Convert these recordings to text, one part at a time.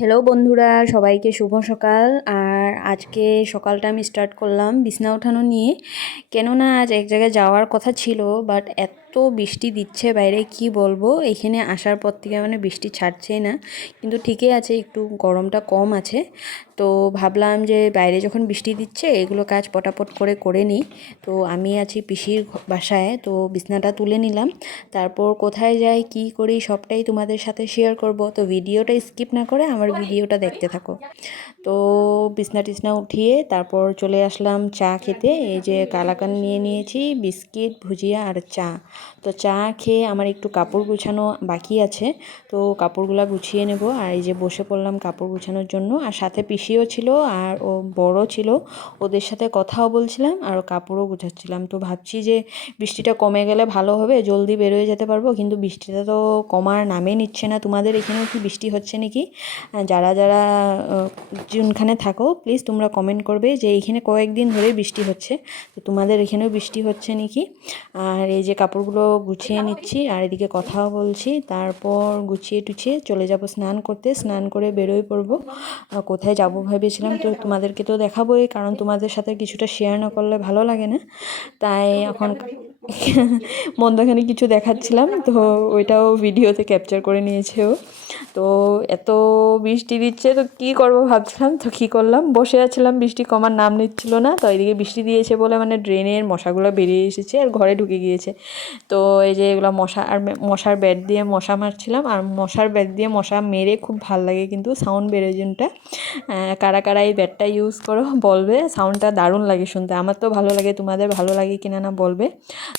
Hello বন্ধুরা, সবাইকে শুভ সকাল। আর আজকে সকালটা আমি স্টার্ট করলাম বিছনা ওঠানো নিয়ে। কেননা আজ এক জায়গায় যাওয়ার কথা ছিল, বাট এত বৃষ্টি দিচ্ছে বাইরে, কি বলবো। এখানে আসার পর থেকে মানে বৃষ্টি ছাড়ছেই না, কিন্তু ঠিকই আছে, একটু গরমটা কম আছে। তো ভাবলাম যে বাইরে যখন বৃষ্টি দিচ্ছে এগুলো কাজ পটাপট করে নিই। তো আমি আছি পিসির বাসায়, তো বিছনাটা তুলে নিলাম। তারপর কোথায় যাই কি করি সবটাই তোমাদের সাথে শেয়ার করব। তো ভিডিওটা স্কিপ না করে আমার ভিডিওটা দেখতে থাকো। তো বিছনা টিছনা উঠিয়ে তারপর চলে আসলাম চা খেতে। এই যে কালাকান নিয়ে নিয়েছি, বিস্কিট, ভুজিয়া আর চা। তো চা খেয়ে আমার একটু কাপড় গুছানো বাকি আছে, তো কাপড়গুলো গুছিয়ে নেব। আর এই যে বসে পড়লাম কাপড় গুছানোর জন্য। আর সাথে পিসিও ছিল আর ও বড় ছিল, ওদের সাথে কথাও বলছিলাম আর কাপড়ও গুছাচ্ছিলাম। তো ভাবছি যে বৃষ্টিটা কমে গেলে ভালো হবে, জলদি বেরোয় যেতে পারবো, কিন্তু বৃষ্টিটা তো কমার নামে নিচ্ছে না। তোমাদের এখানেও কি বৃষ্টি হচ্ছে নাকি? যারা যারা যোনখানে থাকো প্লিজ তোমরা কমেন্ট করবে যে এইখানে কয়েকদিন ধরে বৃষ্টি হচ্ছে, তো তোমাদের এখানেও বৃষ্টি হচ্ছে নাকি। আর এই যে কাপড়গুলো গুছিয়ে নিচ্ছি আর এদিকে কথাও বলছি। তারপর গুছিয়ে টুছিয়ে চলে যাব স্নান করতে, স্নান করে বেরোয় পড়বো। কোথায় যাব ভেবেছিলাম, তো তোমাদেরকে তো দেখাবোই, কারণ তোমাদের সাথে কিছুটা শেয়ার না করলে ভালো লাগে না। তাই এখন মন্দাখানি কিছু দেখাচ্ছিলাম, তো ওইটাও ভিডিওতে ক্যাপচার করে নিয়েছে ও। তো এত বৃষ্টি দিচ্ছে, তো কী করবো ভাবছিলাম, তো কী করলাম, বসে আছিলাম, বৃষ্টি কমার নাম নিচ্ছিল না। তো এদিকে বৃষ্টি দিয়েছে বলে মানে ড্রেনের মশাগুলো বেরিয়ে এসেছে আর ঘরে ঢুকে গিয়েছে। তো এই যে এগুলো মশা, আর মশার ব্যাট দিয়ে মশা মারছিলাম। আর মশার ব্যাট দিয়ে মশা মেরে খুব ভাল লাগে কিন্তু সাউন্ড বেরোয় যেটা। কারা কারা এই ব্যাটটা ইউজ করো বলবে, সাউন্ডটা দারুণ লাগে শুনতে। আমার তো ভালো লাগে, তোমাদের ভালো লাগে কিনা না বলবে।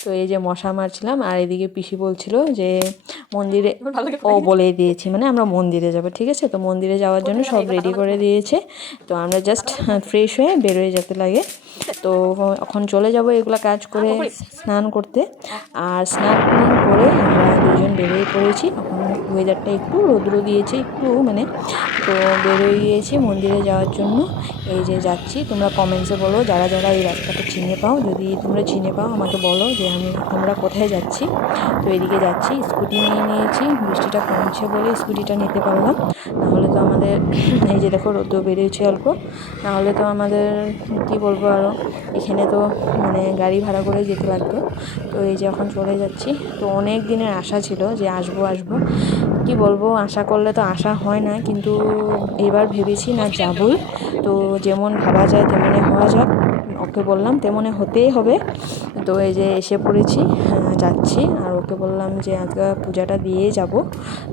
তো এই যে মশা মারছিলাম। আর এদিকে পিসি বলছিল যে মন্দিরে, ও বলে দিয়েছি মানে আমরা মন্দিরে যাব, ঠিক আছে। তো মন্দিরে যাওয়ার জন্য সব রেডি করে দিয়েছে, তো আমরা জাস্ট ফ্রেশ হয়ে বেরোয় যেতে লাগে। তো এখন চলে যাব এগুলো কাজ করে স্নান করতে। আর স্নান করে আমরা দুজন বেরিয়ে পড়েছি। এখন ওয়েদারটা একটু রৌদ্র দিয়েছে একটু মানে, তো বেরোয় গিয়েছি মন্দিরে যাওয়ার জন্য। এই যে যাচ্ছি, তোমরা কমেন্টসে বলো যারা যারা এই রাস্তাটা চিনে পাও, যদি তোমরা চিনে পাও আমাকে বলো যে আমরা কোথায় যাচ্ছি। তো এদিকে যাচ্ছি, স্কুটি নিয়ে নিয়েছি, বৃষ্টিটা কমছে বলে স্কুটিটা নিতে পারলাম, নাহলে তো আমাদের এই যে দেখো রোদ্র বেরিয়েছে অল্প, নাহলে তো আমাদের কি বলবো আরও, এখানে তো মানে গাড়ি ভাড়া করে যেতে লাগতো। তো এই যে এখন চলে যাচ্ছি। তো অনেক দিনের আশা ছিল যে আসবো আসবো, কি বলবো, আশা করলে তো আশা হয় না, কিন্তু এবার ভেবেছি না যাবই। তো যেমন ভাবা যায় তেমনি হওয়া যাক, ওকে বললাম তেমনি হতেই হবে। তো এই যে এসে পড়েছি, যাচ্ছি। আর ওকে বললাম যে আজকে পূজাটা দিয়ে যাব।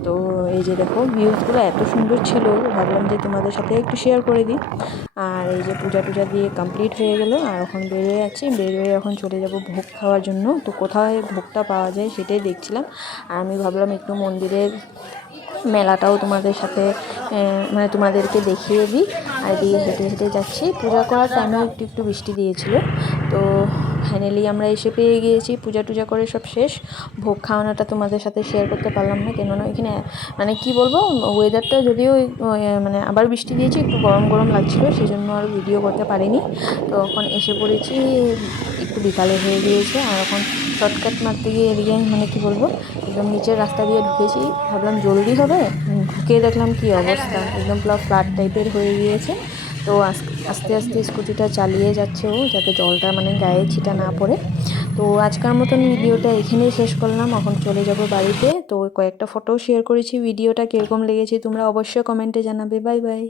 তো এই যে দেখো ভিউজগুলো এত সুন্দর ছিল, ভাবলাম যে তোমাদের সাথে একটু শেয়ার করে দিই। আর এই যে পূজা টুজা দিয়ে কমপ্লিট হয়ে গেল, আর এখন বেরোয় যাচ্ছি, বেরোয় এখন চলে যাব ভোগ খাওয়ার জন্য। তো কোথায় ভোগটা পাওয়া যায় সেটাই দেখছিলাম। আর আমি ভাবলাম একটু মন্দিরের মেলাটাও তোমাদের সাথে মানে তোমাদেরকে দেখিয়ে দিই। আর এদিকে হেঁটে হেঁটে যাচ্ছি, পূজা করার টাইমেও একটু একটু বৃষ্টি দিয়েছিল। তো ফাইনালি আমরা এসে পেয়ে গিয়েছি, পূজা টুজা করে সব শেষ। ভোগ খাওয়ানোটা তোমাদের সাথে শেয়ার করতে পারলাম না, কেননা এখানে মানে কি বলবো, ওয়েদারটা যদিও মানে আবার বৃষ্টি দিয়েছে, একটু গরম গরম লাগছিলো, সেই জন্য আর ভিডিও করতে পারিনি। তো এখন এসে পড়েছি, একটু বিকালে হয়ে গিয়েছে। আর এখন শর্টকাট মারতে গিয়ে এদিকে মানে কি বলবো, একদম নিচের রাস্তা দিয়ে ঢুকেছি, ভাবলাম জলদি হবে, ঢুকে দেখলাম কি অবস্থা, একদম পুরো ফ্লাড টাইপের হয়ে গিয়েছে। তো আস্তে আস্তে স্কুটিটা চালিয়ে যাচ্ছে ও, যাতে জলটা মানে গায়ে ছিটা না পড়ে। তো আজকের মতন ভিডিওটা এখানেই শেষ করলাম, এখন চলে যাব বাড়িতে। তো কয়েকটা ফটোও শেয়ার করেছি, ভিডিওটা কীরকম লেগেছে তোমরা অবশ্যই কমেন্টে জানাবে। Bye bye.